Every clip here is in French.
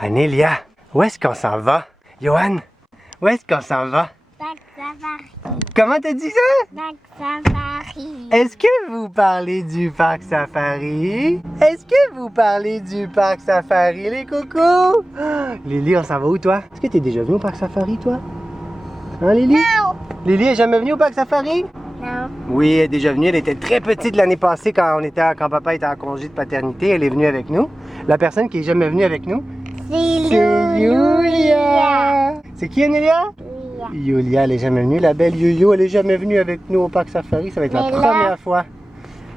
Anélia, où est-ce qu'on s'en va? Johan, où est-ce qu'on s'en va? Parc Safari. Comment t'as dit ça? Parc Safari. Est-ce que vous parlez du parc safari? Est-ce que vous parlez du parc safari, les cocos? Lily, on s'en va où, toi? Est-ce que t'es déjà venu au parc safari, toi? Hein, Lily? Non. Lily est jamais venue au parc safari? Non. Oui, elle est déjà venue. Elle était très petite l'année passée quand papa était en congé de paternité. Elle est venue avec nous. La personne qui est jamais venue avec nous, C'est Yulia. C'est qui, Anélia? Yulia, elle est jamais venue. La belle Yuyu, elle est jamais venue avec nous au parc safari. Ça va être la Mais là- première fois.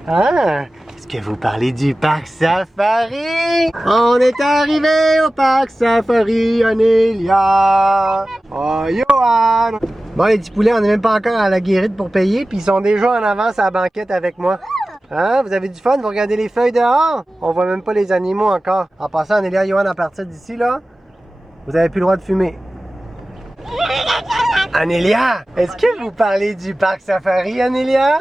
Ah! Est-ce que vous parlez du parc safari? On est arrivé au parc safari, Anélia. Oh, Johan! Bon, les petits poulets, on n'est même pas encore à la guérite pour payer, puis ils sont déjà en avance à la banquette avec moi. Hein? Vous avez du fun? Vous regardez les feuilles dehors? On voit même pas les animaux encore. En passant, Anélia et Johan, à partir d'ici, là, vous avez plus le droit de fumer. Anélia, est-ce que vous parlez du parc safari, Anélia?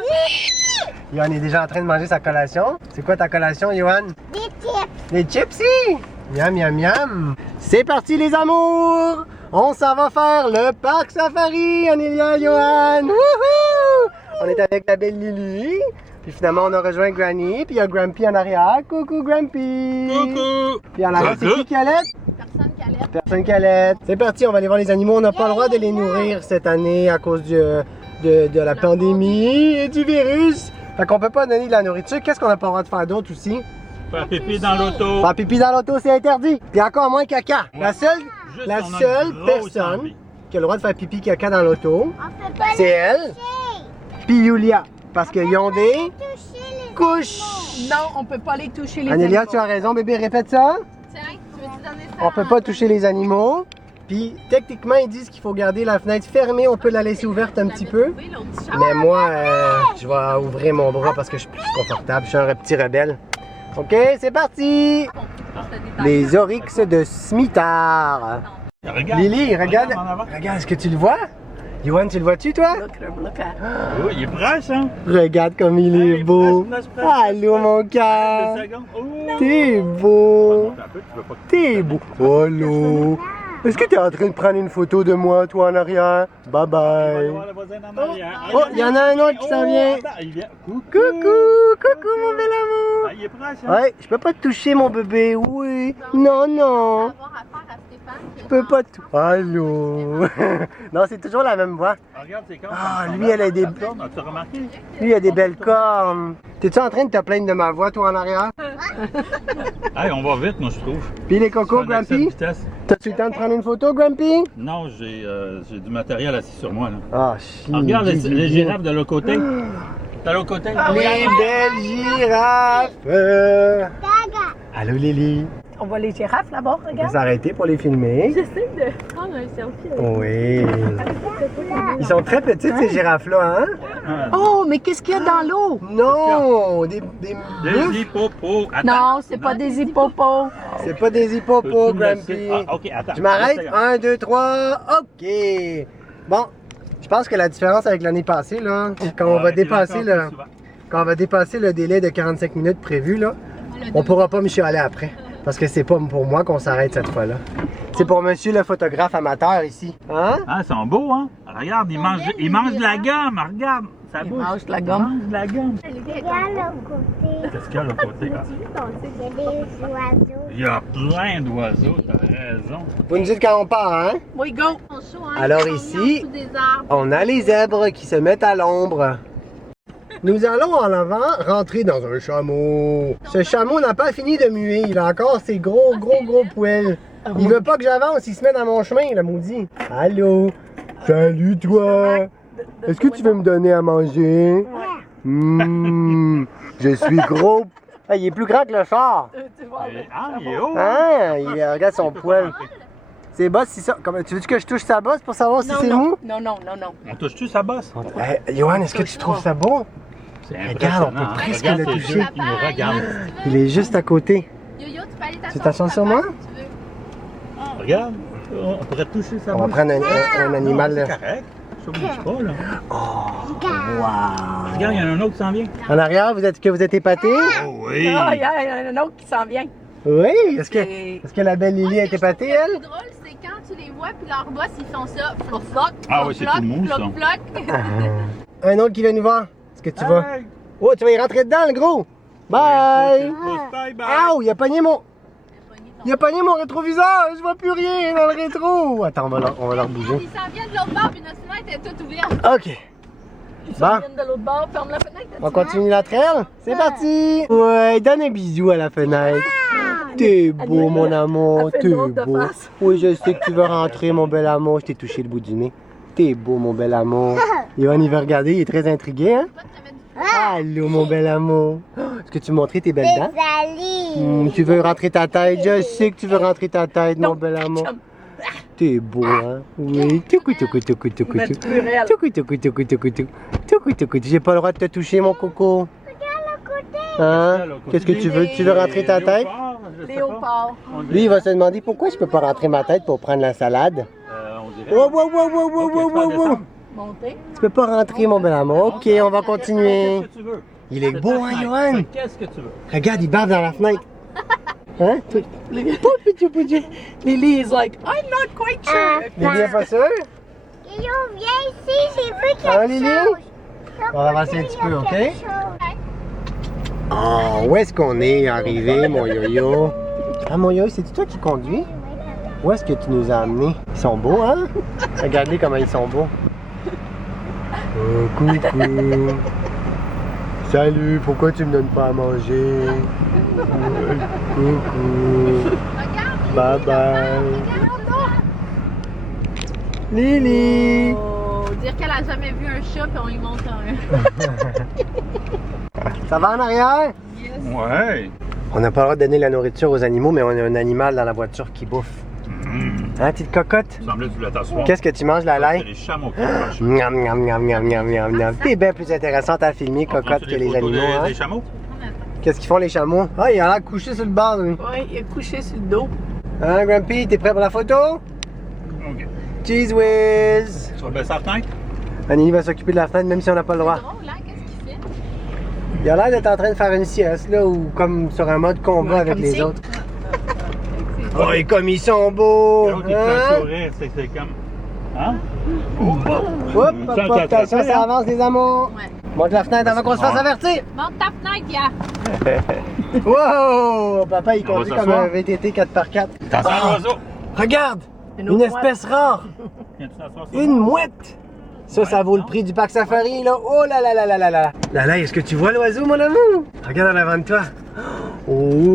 Johan est déjà en train de manger sa collation. C'est quoi ta collation, Johan? Des chips. Des chipsies! Miam, miam, miam! C'est parti, les amours! On s'en va faire le parc safari, Anélia et Johan! Wouhou! On est avec la belle Lily. Puis finalement, on a rejoint Granny. Puis il y a Grampy en arrière. Coucou, Grampy! Coucou! Puis en arrière, c'est qui qui allait? Personne qui allait. C'est parti, on va aller voir les animaux. On n'a pas le droit de les nourrir cette année à cause de la pandémie et du virus. Fait qu'on peut pas donner de la nourriture. Qu'est-ce qu'on n'a pas le droit de faire d'autre aussi? Faire pipi dans l'auto. Faire pipi dans l'auto, c'est interdit. Puis encore moins caca. La seule Juste on a une grosse personne envie. qui a le droit de faire pipi caca dans l'auto, On peut pas c'est les elle, toucher. puis Yulia. Parce qu'ils ont des Toucher les couches. Non, on peut pas les toucher les Anélia, animaux. tu as raison, bébé, répète ça. Tiens, tu veux-tu donner ça? On peut pas toucher les animaux. Puis techniquement, ils disent qu'il faut garder la fenêtre fermée. On peut la laisser ouverte un petit peu. Mais moi, je vais ouvrir mon bras parce que je suis plus confortable. Je suis un petit rebelle. OK, c'est parti! Les oryx de Smithard. Regarde. Lily, regarde. En avant. Regarde, est-ce que tu le vois? Johan, tu le vois-tu, toi? Oh, il est proche, hein? Regarde comme il est Hey, beau. presse, presse, Allô, mon cœur. 2 secondes. Oh. T'es beau. Un peu, tu veux pas que- T'es beau. Allô. Est-ce que t'es en train de prendre une photo de moi, toi, en arrière? Bye On va aller bye. voir le voisin en arrière. Oh, il y en a un autre qui s'en vient. Attends, il vient. Coucou. Coucou, mon bel amour. Ah, il est proche, hein? Ouais, je peux pas te toucher, mon bébé. Oui. Non, non. Je peux pas te... Allô. Non, c'est toujours la même voix. Ah, regarde, c'est con. Ah, lui, elle a des... As-tu remarqué? Lui, il a des belles cornes. T'es-tu en train de te plaindre de ma voix, toi, en arrière? Hey, on va vite, moi, je trouve. Puis les cocos, C'est un excès de Grampy? vitesse. T'as-tu le temps de prendre une photo, Grampy? Non, j'ai du matériel assis sur moi, là. Ah, chi. Ah, regarde les girafes de l'autre côté. De l'autre côté. Les belles girafes. Gaga. Allô, Lily. On voit les girafes là-bas, On va regarde. s'arrêter pour les filmer. J'essaie de prendre un selfie. Oui. Ils sont très petites, ces girafes-là, hein? Oh, mais qu'est-ce qu'il y a dans l'eau? Non! Des Des buffles. hippopos. Attends. Non, c'est pas des hippopos. C'est pas des hippopos, Peux-tu me laisser? Grampy. Ah, ok, attends. Je m'arrête. 2 secondes. 1, 2, 3. OK. Bon, je pense que la différence avec l'année passée, là, quand on va Ouais, dépasser tu le, l'entends plus souvent. quand on va dépasser le délai de 45 minutes prévu, là, on pourra pas me chialer après. Parce que c'est pas pour moi qu'on s'arrête cette fois-là. C'est pour monsieur le photographe amateur ici. Hein? Ah, ils sont beaux, hein? Regarde, ils mangent de la gomme. Regarde, ça bouge. mangent de la gomme. Ils mangent de la gomme. Regarde l'autre côté. Qu'est-ce qu'il y a de l'autre côté? Ah, Il y a des oiseaux. il y a plein d'oiseaux, t'as raison. Vous nous dites quand on part, hein? Oui, go. Alors ici, on a les zèbres qui se mettent à l'ombre. Nous allons en avant rentrer dans un chameau. Ce chameau n'a pas fini de muer. Il a encore ses gros poils. Il veut pas que j'avance. Il se met dans mon chemin, le maudit. Allô? Salut, toi. Est-ce que tu veux me donner à manger? Je suis gros. Ah, il est plus grand que le char. Ah, il est haut. Hein? Regarde son poil. C'est bosse, c'est ça. Tu veux que je touche sa bosse pour savoir si c'est mou? Non. On touche-tu sa bosse? Hey, Johan, est-ce que tu trouves ça beau? C'est Regarde, on peut impressionnant. presque Regarde le ces toucher. yeux qui nous regardent. Il est juste à côté. Yo-yo, tu peux aller Tu t'assois sur moi? Regarde, on pourrait toucher sa On va bosse. prendre un animal. Non, Là. c'est correct. Ça bouge pas, là. Wow! Regarde, il y en a un autre qui s'en vient. En arrière, vous êtes épaté? Oh oui! Ah, il y a un autre qui s'en vient. Oui, est-ce C'est- que la belle Lily a été pâtée, Le elle? plus drôle, c'est quand tu les vois, puis leur boss, ils font ça. Floc, floc. Ah oui, c'est tout mou, ça. Floc, floc. Un autre qui vient nous voir. Est-ce que tu vas? Hey! Oh, tu vas y rentrer dedans, le gros! Bye! Bye bye! Ow, il a pogné mon... Il a pogné mon rétroviseur! Je vois plus rien dans le rétro! Attends, on va leur bouger. Ils s'en viennent de l'autre bord, puis notre fenêtre est toute ouverte. OK. Ils Bon. viennent de l'autre bord, ferme la fenêtre. On continue la traîne? C'est parti! Ouais, donne un bisou à la fenêtre. T'es beau, mon amour. elle fait T'es une drôle de beau. face. Oui, je sais que tu veux rentrer, mon bel amour. Je t'ai touché le bout du nez. T'es beau, mon bel amour. Yohan, il veut regarder. Il est très intrigué, hein? Toi, tu mets du Allô, mon bel amour. Est-ce que tu veux montrer tes belles Des dents? alliés. Tu veux rentrer ta tête? Je sais que tu veux rentrer ta tête, mon bel amour. T'es beau, hein? Oui. Toucou, toucou, toucou, toucou, Mettre toucou. pluriel. Toucou, toucou, toucou, toucou, toucou. Toucou, toucou. J'ai pas le droit de te toucher, mon coco. Hein? Qu'est-ce que tu veux? Tu veux rentrer ta tête? Léopard. Lui, il va se demander pourquoi je peux pas rentrer ma tête pour prendre la salade. On dirait. Wow, wow, wow, wow, wow, wow, wow, wow. Monter. Tu peux pas rentrer, mon bel amour. Ok, on va continuer. Qu'est-ce que tu veux? Il est beau, hein, Yohan? Qu'est-ce que tu veux? Regarde, il bave dans la fenêtre. Hein? Lily is like, I'm not quite sure. Lily est pas sûr? Guillaume, viens ici, j'ai vu quelque Ah, Lily? chose. On va avancer un petit peu, OK? Quelque chose. Oh, où est-ce qu'on est arrivé, mon yo-yo? Ah, mon yo-yo, c'est toi qui conduis? Où est-ce que tu nous as amenés? Ils sont beaux, hein? Regardez comment ils sont beaux. Oh, coucou. Salut, pourquoi tu me donnes pas à manger? Coucou. Bye bye. Lily. Oh, dire qu'elle a jamais vu un chat, puis on lui montre un. Ça va en arrière? Ouais. On n'a pas le droit de donner la nourriture aux animaux, mais on a un animal dans la voiture qui bouffe. Hein, petite cocotte? Tu semblais que tu voulais t'asseoir. Qu'est-ce que tu manges, la C'est laine? les chameaux qui marchent. Miam, miam, miam, miam, miam, miam, miam. T'es bien plus intéressante à filmer, On prend cocotte, que les animaux, hein? Des chameaux? Qu'est-ce qu'ils font, les chameaux? Ah, il a l'air couché sur le bord, lui. Ouais, il est couché sur le dos. Hein, Grumpy, t'es prêt pour la photo? Ok. Cheese whiz! Tu vas baisser la fenêtre? Annie va s'occuper de la fenêtre, même si on n'a pas le droit. C'est drôle, hein? Qu'est-ce qu'il fait? Il a l'air d'être en train de faire une sieste, là, ou comme sur un mode combat Ouais, avec comme les ici. autres. Oh, et comme ils sont beaux! L'autre, il te fait Hein? sourire, c'est comme. Hein? Hop, hop, hop, attention, ça avance, les amours! Ouais. Monte la fenêtre avant qu'on se fasse Ouais. avertir! Monte ta fenêtre, Pierre. Wow! Papa, il On va conduit comme s'asseoir. un VTT 4x4. Attention à l'oiseau! Regarde! Une Une autre espèce rare! Viens-tu t'asseoir sur Une moi? mouette! Ça vaut le prix du parc safari, là. Oh là là là là là là! Là là, est-ce que tu vois l'oiseau, mon amour? Regarde en avant de toi.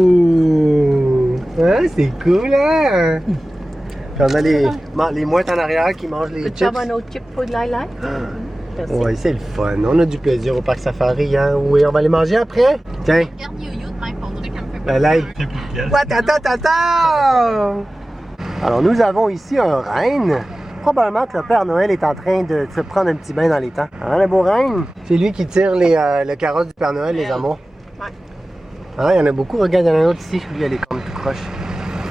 Oh! Hein, c'est cool, hein? Puis on a les mouettes en arrière qui mangent les Peux-tu chips. avoir un autre chip pour Laila? Merci. Ouais, c'est le fun. On a du plaisir au parc safari, hein? Oui, on va les manger après. Tiens, Regarde Yo-Yo de même, on dirait qu'elle me fait la laille. Fais plus de pièces. What, attends! Alors, nous avons ici un renne. Probablement que le Père Noël est en train de se prendre un petit bain dans les temps. Hein, le beau renne? C'est lui qui tire le carrosse du Père Noël, les amours. Ouais. Hein, il y en a beaucoup. Regarde, il y en a un autre ici. Lui, elle est comme tout croche.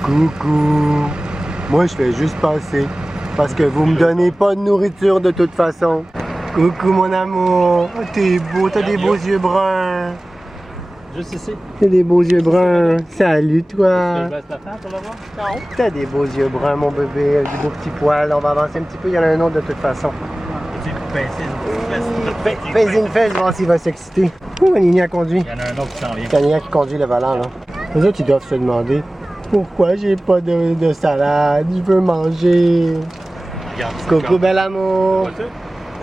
Coucou! Moi, je fais juste passer. Parce que vous me donnez pas de nourriture de toute façon. Coucou, mon amour. Oh, t'es beau, t'as des beaux yeux bruns. Juste ici. T'as des beaux yeux bruns. Salut, toi. Je baisse la fenêtre pour le voir? Non. T'as des beaux yeux bruns, mon bébé, avec des beaux petits poils. On va avancer un petit peu, il y en a un autre de toute façon. Tu pincer une petite fesse. Fais une fesse, voir s'il va s'exciter. Ouh, Nini conduit. Il y en a un autre qui s'en vient. C'est Nini qui conduit le volant, là. Les autres, ils doivent se demander pourquoi j'ai pas de salade. Je veux manger. Regarde. Coucou, bel amour. Vois-tu?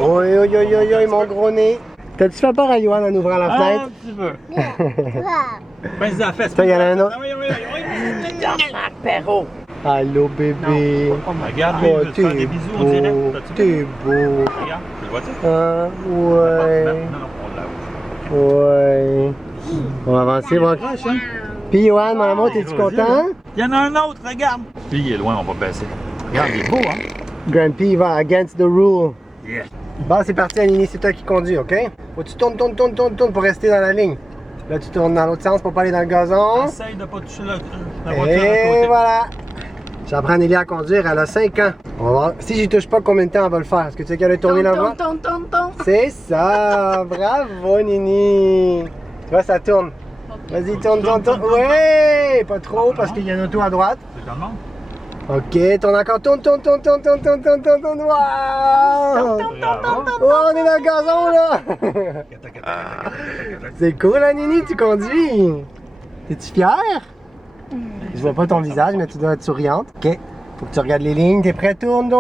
Oi, oi, oi, oi, oi, mon gros nez. T'as-tu fait peur à Yohan en ouvrant la Ah, fenêtre? un petit peu. Ah. Pince la fesse. Ça, il y en a un autre. Ah oui, oui, oui. Apéro. Allô, bébé. Regarde, lui, Oh, il veut te faire des bisous, on dirait. beau. T'as-tu vu? T'es beau. Regarde, tu le vois-tu? Hein? Non, Ouais. non, on l'a. Ouais. On va avancer, voir. Puis, Yohan, mon amour, t'es-tu content? Il y en a un autre, regarde. Lui, il est loin, on va baisser. Regarde, il est beau, hein? Grumpy, il va against the rule. Yeah. Bon, c'est parti, Anini, c'est toi qui conduis, OK? Faut que tu tournes pour rester dans la ligne. Là, tu tournes dans l'autre sens pour pas aller dans le gazon. Essaye de pas toucher la voiture à Et côté. voilà. J'apprends Nelly à conduire, elle a 5 ans. On va voir. Si j'y touche pas, combien de temps elle va le faire? Est-ce que tu sais qu'elle a tourné la voie? Ton. C'est ça! Bravo, Nini! Tu vois, ça tourne. OK. Vas-y, tourne. Ouais, pas trop parce qu'il y a une auto à droite. C'est dans le monde? Ok, tourne encore, tourne. Wow! Oh, on est dans le gazon là! C'est cool, hein, Nini, tu conduis? T'es-tu fière? Je vois pas ton visage, mais tu dois être souriante. Ok, faut que tu regardes les lignes. T'es prêt? Tourne.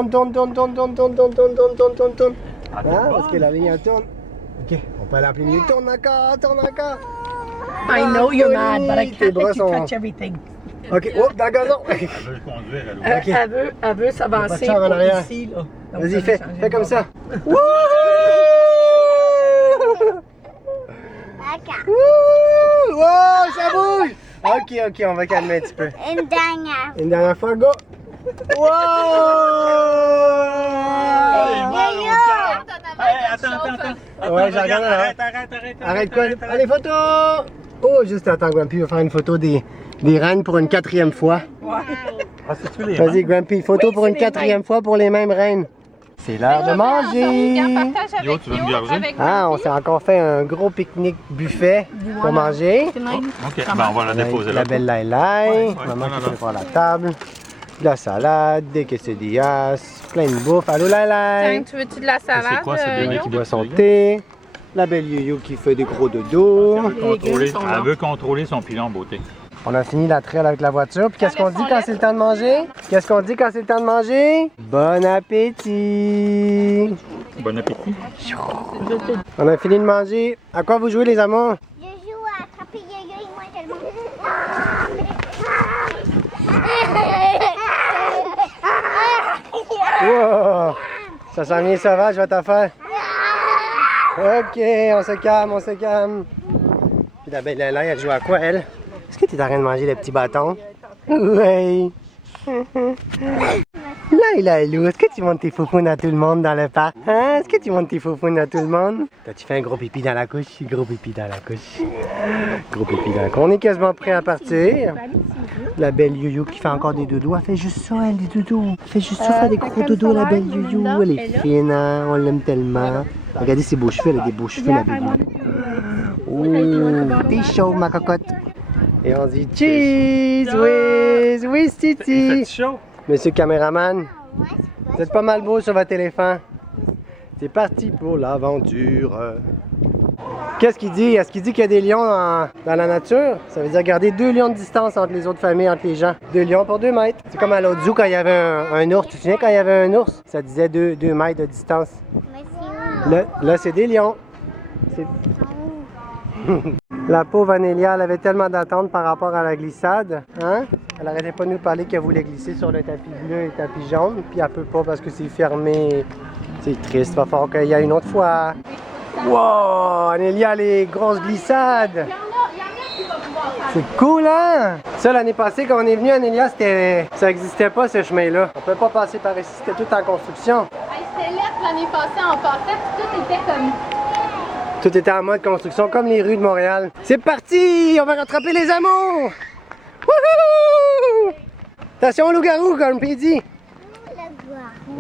Ah, parce que la ligne elle tourne. Ok, on peut aller appeler mieux. Tourne encore. I know you're mad, but I Tes can't bras let you sont- touch everything. Ok, oh, dans le gazon! Elle veut conduire, elle. Ok. Elle veut s'avancer Pas de char en pour arrière. ici, là. Donc, Vas-y, ça fais va changer comme de bord. ça. Wouhou! D'accord. Wouh! Wow, ça bouge! Ok, on va calmer un petit peu. Une dernière. Une dernière fois, go! Wow! Attends. Ouais, j'ai regardé là. Arrête quoi? Allez, photo! Oh, juste attends, Grumpy va faire une photo des reines pour une 4e fois. Ah, c'est-tu les Vas-y, Grumpy, photo pour une 4e fois pour les mêmes reines. C'est l'heure de manger! Yo, tu veux me garder? Ah, on s'est encore fait un gros pique-nique buffet pour manger. Ok, ben on va la déposer là. La belle Laïlaï, maman qui prépare la table, de la salade, des quesadillas, plein de bouffe. Allô Laïlaï, Tu veux-tu de la salade? C'est quoi, c'est des qui boit son thé, la belle Yoyo qui fait des gros dodos. Elle veut contrôler son pilon en beauté. On a fini la trail avec la voiture, puis qu'est-ce qu'on dit quand c'est le temps de manger? Qu'est-ce qu'on dit quand c'est le temps de manger? Bon appétit! Bon appétit. On a fini de manger. À quoi vous jouez les amours? Je joue à attraper Yoyo et moi je le Wow! Ça s'en vient sauvage votre affaire. Ok, on se calme. Puis la belle Laila, elle joue à quoi elle? Est-ce que tu es en train de manger le petit bâton? Oui. Laila, Lou, est-ce que tu montes tes foufounes à tout le monde dans le parc? Hein? Est-ce que tu montes tes foufounes à tout le monde? T'as-tu fait un gros pipi dans la couche? Gros pipi dans la couche. Gros pipi dans la couche. On est quasiment prêt à partir. La belle Yoyo qui fait encore des doudous. Elle fait juste ça, elle, des doudous. Elle fait juste ça, faire des gros doudous, la belle Yoyo. Elle est fine, hein? On l'aime tellement. Regardez ses beaux cheveux, elle a des beaux cheveux, la belle Yoyo. Oh, t'es chauve, ma cocotte. Et on dit cheese with Titi. chaud? Monsieur caméraman, vous êtes pas mal beau sur votre téléphone. C'est parti pour l'aventure. Qu'est-ce qu'il dit? Est-ce qu'il dit qu'il y a des lions dans la nature? Ça veut dire garder 2 lions de distance entre les autres familles, entre les gens. 2 lions pour 2 mètres. C'est comme à l'autre zoo quand il y avait un ours. Tu te souviens quand il y avait un ours? Ça disait 2 mètres de distance. Là c'est des lions. La pauvre Anélia, elle avait tellement d'attentes par rapport à la glissade. Hein? Elle arrêtait pas de nous parler qu'elle voulait glisser sur le tapis bleu et le tapis jaune. Puis elle peut pas parce que c'est fermé. C'est triste, va falloir qu'il y ait une autre fois. Wow! Anélia, les grosses glissades! C'est cool, hein? Ça, l'année passée, quand on est venu à Anélia, ça n'existait pas, ce chemin-là. On peut pas passer par ici, c'était tout en construction. C'était lettre l'année passée en passant, puis tout était comme... Tout était en mode construction, comme les rues de Montréal. C'est parti! On va rattraper les amours! Wouhou! Attention au loup-garou, Grumpy dit.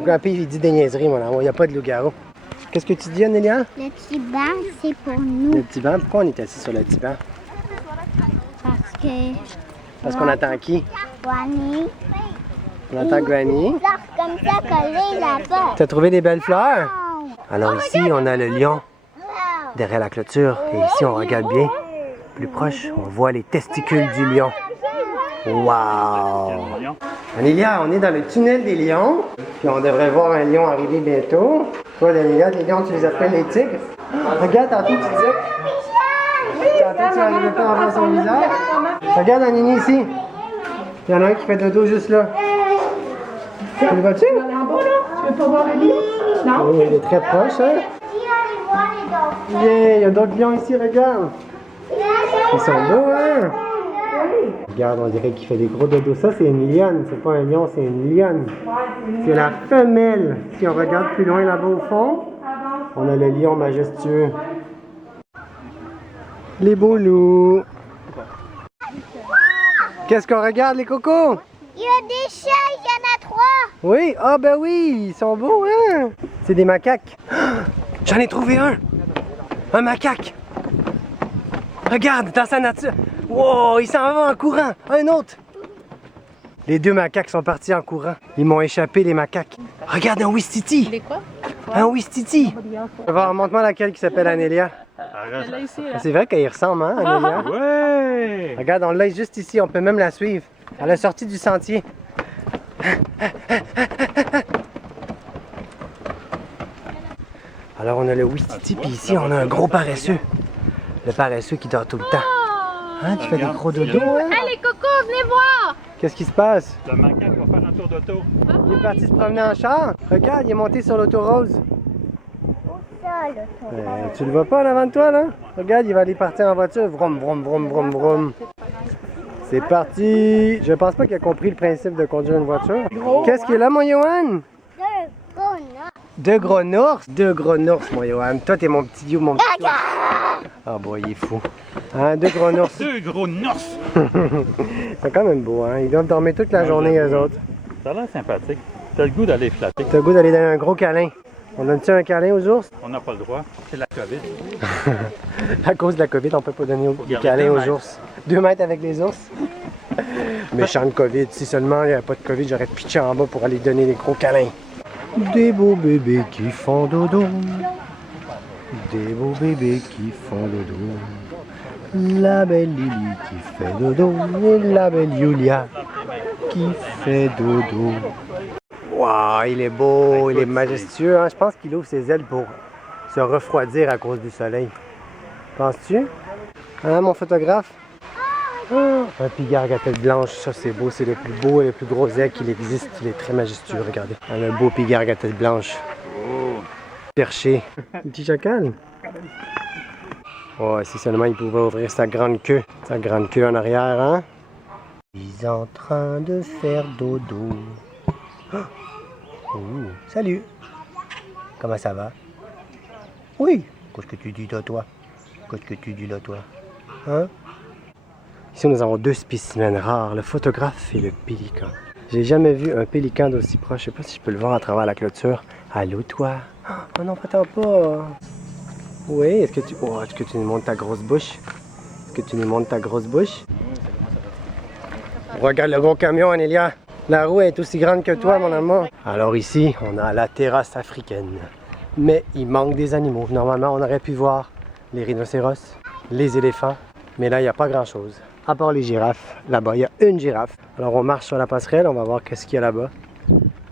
Grumpy, il dit des niaiseries, mon amour. Il n'y a pas de loup-garou. Qu'est-ce que tu dis, Anélia? Le petit banc, c'est pour nous. Le petit banc? Pourquoi on est assis sur le petit banc? Parce qu'on attend qui? Granny. On attend Granny. Fleurs comme ça collées là-bas. Tu as trouvé des belles fleurs? Alors ici, on a le lion derrière la clôture. Et ici, on regarde bien. Plus proche, on voit les testicules du lion. Wow! Anélia, on est dans le tunnel des lions. Puis on devrait voir un lion arriver bientôt. Toi, Anélia, les lions, tu les appelles les tigres. Regarde, tantôt, tu disais... Tantôt, tu n'arrivais pas à voir son visage. Regarde, Anini, ici. Il y en a un qui fait dodo juste là. Tu le vois-tu? En bas, là? Tu veux pas voir un lion? Non? Oui, il est très proche, hein? Yeah, il y a d'autres lions ici, regarde. Ils sont beaux, hein? Regarde, on dirait qu'il fait des gros dodos. Ça, c'est une lionne. C'est pas un lion, c'est une lionne. C'est la femelle. Si on regarde plus loin là-bas au fond, on a le lion majestueux. Les beaux loups. Qu'est-ce qu'on regarde, les cocos? Il y a des chats, il y en a 3. Oui? Ah ben oui, ils sont beaux, hein? C'est des macaques. J'en ai trouvé un! Un macaque! Regarde, dans sa nature! Wow, il s'en va en courant. Un autre. Les deux macaques sont partis en courant. Ils m'ont échappé, les macaques. Regarde un Ouistiti. Les quoi? Un Ouistiti. Montre-moi laquelle qui s'appelle Anélia. Celle-là ici, là. C'est vrai qu'elle y ressemble, hein, Anélia? Ouais! Regarde, on l'a juste ici. On peut même la suivre. À la sortie du sentier. Alors, on a le Ouistiti, puis ici, on a un gros paresseux. Le paresseux qui dort tout le temps. Hein, tu fais des gros dodos, hein? Allez, Coco, venez voir! Qu'est-ce qui se passe? Le macaque va faire un tour d'auto. Il est parti se promener en char. Regarde, il est monté sur l'auto rose. Ça, le tour. Tu le vois pas en avant de toi, là? Regarde, il va aller partir en voiture. Vroom, vroom, vroom, vroom, vroom. C'est parti! Je pense pas qu'il a compris le principe de conduire une voiture. Qu'est-ce qu'il y a là, mon Johan? Deux gros noix. Deux gros nours, mon Johan. Toi, t'es mon petit mon petit ours. Ah, boy, il est fou. Hein, deux gros nours. Deux gros nours! C'est quand même beau, hein? Ils doivent dormir toute la journée, eux autres. Ça a l'air sympathique. T'as le goût d'aller flatter. T'as le goût d'aller donner un gros câlin. On donne-tu un câlin aux ours? On n'a pas le droit. C'est la COVID. À cause de la COVID, on peut pas donner des câlins aux ours. 2 mètres avec les ours. Méchante COVID. Si seulement il n'y avait pas de COVID, j'aurais pitché en bas pour aller donner des gros câlins. Des beaux bébés qui font dodo. Des beaux bébés qui font dodo. La belle Lily qui fait dodo. Et la belle Julia qui fait dodo. Waouh, il est beau, il est majestueux. Hein? Je pense qu'il ouvre ses ailes pour se refroidir à cause du soleil. Penses-tu? Hein, mon photographe? Oh, un pigargue à tête blanche, ça c'est beau, c'est le plus beau et le plus gros aigle qu'il existe. Il est très majestueux, regardez. Un beau pigargue à tête blanche. Perché. Un petit chacal. Oh, si seulement il pouvait ouvrir sa grande queue. Sa grande queue en arrière, hein? Il est en train de faire dodo. Oh, salut. Comment ça va? Oui. Qu'est-ce que tu dis là, toi? Qu'est-ce que tu dis là, toi? Hein? Ici, nous avons 2 spécimens rares, le photographe et le pélican. J'ai jamais vu un pélican d'aussi proche. Je sais pas si je peux le voir à travers la clôture. Allô, toi? Oh non, pas. Oui, est-ce que tu nous montres ta grosse bouche? Est-ce que tu nous montres ta grosse bouche? Regarde le gros camion, Anélia. La roue est aussi grande que toi, mon amour. Alors ici, on a la terrasse africaine. Mais il manque des animaux. Normalement, on aurait pu voir les rhinocéros, les éléphants. Mais là, il n'y a pas grand-chose. À part les girafes. Là-bas, il y a une girafe. Alors, on marche sur la passerelle. On va voir qu'est-ce qu'il y a là-bas.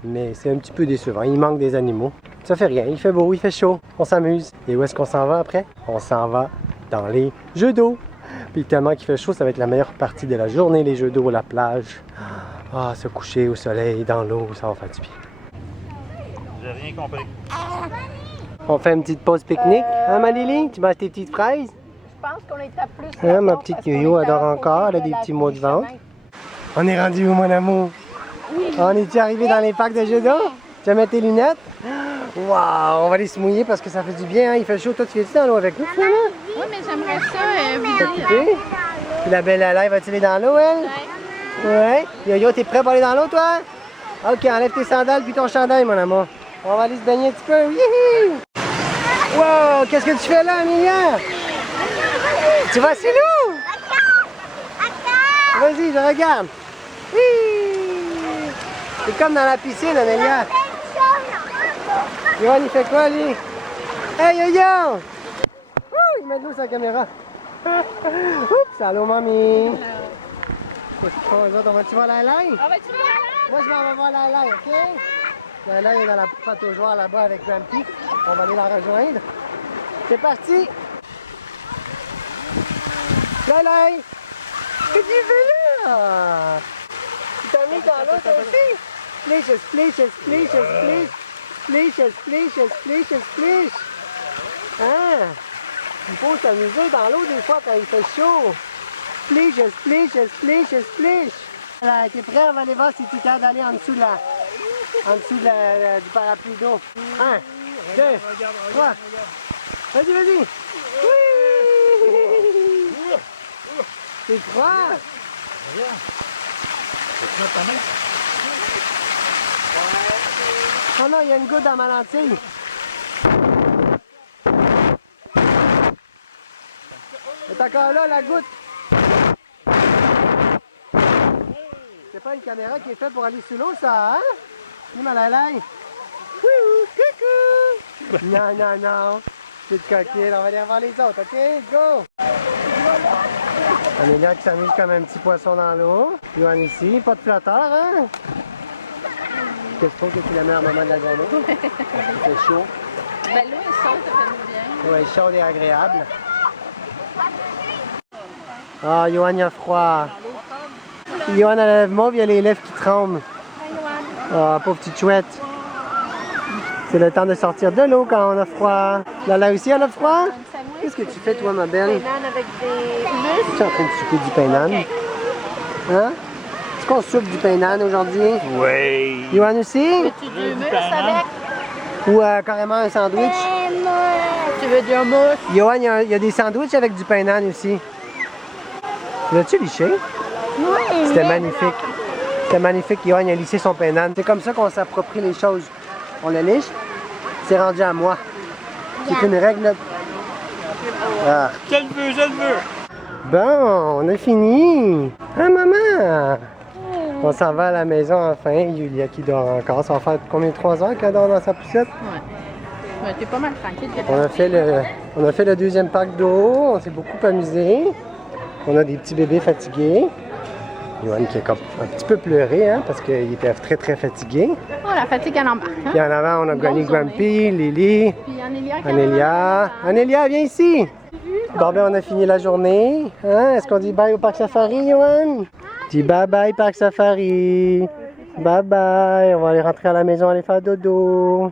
Mais c'est un petit peu décevant. Il manque des animaux. Ça fait rien. Il fait beau, il fait chaud. On s'amuse. Et où est-ce qu'on s'en va après? On s'en va dans les jeux d'eau. Puis tellement qu'il fait chaud, ça va être la meilleure partie de la journée, les jeux d'eau, la plage. Ah, se coucher au soleil, dans l'eau, ça va faire du bien. J'ai rien compris. Ah, On fait une petite pause pique-nique. Hein, ma Lily? Tu manges tes petites fraises? Je pense qu'on est à plus. Hein, ma petite Yo-Yo adore encore. Elle a des petits mots de ventre. On est rendu où, mon amour? On est-tu arrivé dans les parcs de jeux d'eau? Tu vas mettre tes lunettes? Waouh! On va aller se mouiller parce que ça fait du bien, hein? Il fait chaud. Toi, tu viens-tu dans l'eau avec nous, finalement? Oui, mais j'aimerais ça vider. T'occuper? Puis la belle Lala, va-tu aller dans l'eau, elle? Ouais. Yo-Yo, t'es prêt pour aller dans l'eau, toi? Ok, enlève tes sandales puis ton chandail, mon amour. On va aller se baigner un petit peu. Youhou! Wow! Qu'est-ce que tu fais là, Amélia? Tu vas si nous? Vas-y, je regarde. Oui! C'est comme dans la piscine, Amélia. Yohan, il fait quoi, lui? Hey, Yo-Yo! Il met de l'eau sur la caméra. Oups, allô, mamie. Qu'est-ce qu'ils font, eux autres? On va-tu voir la laine? Ah, tu vas Moi, je vais voir la laine, OK? La laine est dans la pâte aux joueurs là-bas avec Grumpy. On va aller la rejoindre. C'est parti! La laine! Qu'est-ce que tu fais là? Tu t'as mis dans l'eau, toi aussi? Splish, splish, splish, splish. Splish, splish, splish, splish. Hein? Il faut s'amuser dans l'eau des fois quand il fait chaud. Splish, splish, splish, splish. Voilà, t'es prêt? On va aller voir si tu es capable d'aller en dessous du parapluie d'eau. 1, 2, 3. Vas-y, vas-y. Oui! C'est froid. Oh non, il y a une goutte dans ma lentille. Elle est encore là, la goutte. C'est pas une caméra qui est faite pour aller sous l'eau, ça, hein? Oui, Malalai. Wouhou, coucou! Non, non, non. Petite coquille, on va aller voir les autres, OK? Go! Amélia qui s'amuse comme un petit poisson dans l'eau. Yohan ici, pas de flotteur, hein? Qu'est-ce que c'est le meilleur moment de la journée? C'est chaud. Ben l'eau est chaude, ça fait du bien. Oui, chaude et agréable. Ah, Yohan, il a froid. Yohan a la lèvre mauve, il a les lèvres qui tremblent. Ah, pauvre petite chouette. C'est le temps de sortir de l'eau quand on a froid. Lala aussi, elle a froid? Qu'est-ce que tu fais, toi, ma belle? Avec des Tu es en train de souper du pain d'âne? Hein? Est-ce qu'on soupe du pain d'âne aujourd'hui? Oui. Yohan aussi? Veux-tu du mousse avec? Ou carrément un sandwich? Tu veux du mousse? Yohan, il y a des sandwichs avec du pain d'âne aussi. L'as-tu liché? Oui. C'était magnifique. C'était magnifique. Yohan a lissé son pain d'âne. C'est comme ça qu'on s'approprie les choses. On le liche, c'est rendu à moi. C'est une règle. Ah. Je le veux, je le veux. Bon, on a fini. Ah, maman! On s'en va à la maison enfin. Yulia qui dort encore. Ça va faire combien? 3 heures qu'elle dort dans sa poussette? Ouais, t'es pas mal tranquille. On a fait le deuxième parc d'eau. On s'est beaucoup amusé. On a des petits bébés fatigués. Yohan qui a un petit peu pleuré, hein, parce qu'il était très très fatigué. Oh, la fatigue, elle embarque. Hein? Puis en avant, on a gagné Bonne Grumpy, Lily, Puis Anélia. Anélia. Anélia, viens ici! Bon, ben, on a fini la journée. Hein? Est-ce qu'on dit bye au Parc Safari, Yohan? Dis bye bye, Parc Safari. Bye bye. On va aller rentrer à la maison, aller faire dodo.